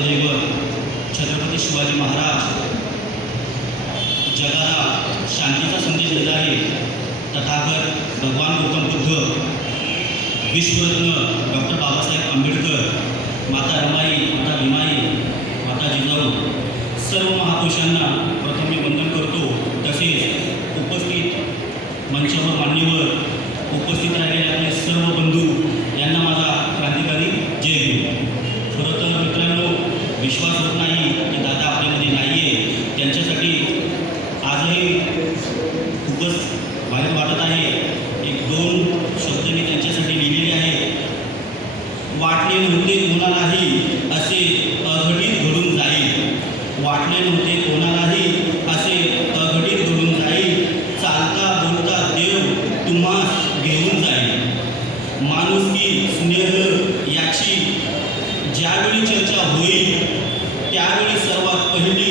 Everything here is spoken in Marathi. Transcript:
राष्ट्रदैवत छत्रपती शिवाजी महाराज जगाला शांतीचा संदेश देणारे तथागत भगवान गौतम बुद्ध, विश्वरत्न डॉक्टर बाबासाहेब आंबेडकर, माता रमाई, माता भीमाई, माता जिजाऊ सर्व महापुरुषांना प्रथम मी वंदन करतो. तसेच उपस्थित मंचावर मान्यवर उपस्थित राहिलेले आपले सर्व बंधू यांना माझा क्रांतिकारी जय भीम. खरं तर मित्रांनो, विश्वास होत नाही की दादा आपल्यामध्ये नाही आहे. त्यांच्यासाठी आजही खूपच वाईट वाटत आहे. एक दोन शब्द मी त्यांच्यासाठी लिहिलेले आहेत. वाटले नव्हते कोणालाही असे अघटित घडून जाईल. वाटले नव्हते कोणालाही असे अघटित घडून जाईल. चालता बोलता देव तुम्हास घेऊन जाईल. माणुसकी स्नेह याची ज्यावेळी चर्चा होईल त्यावेळी सर्वात पहिली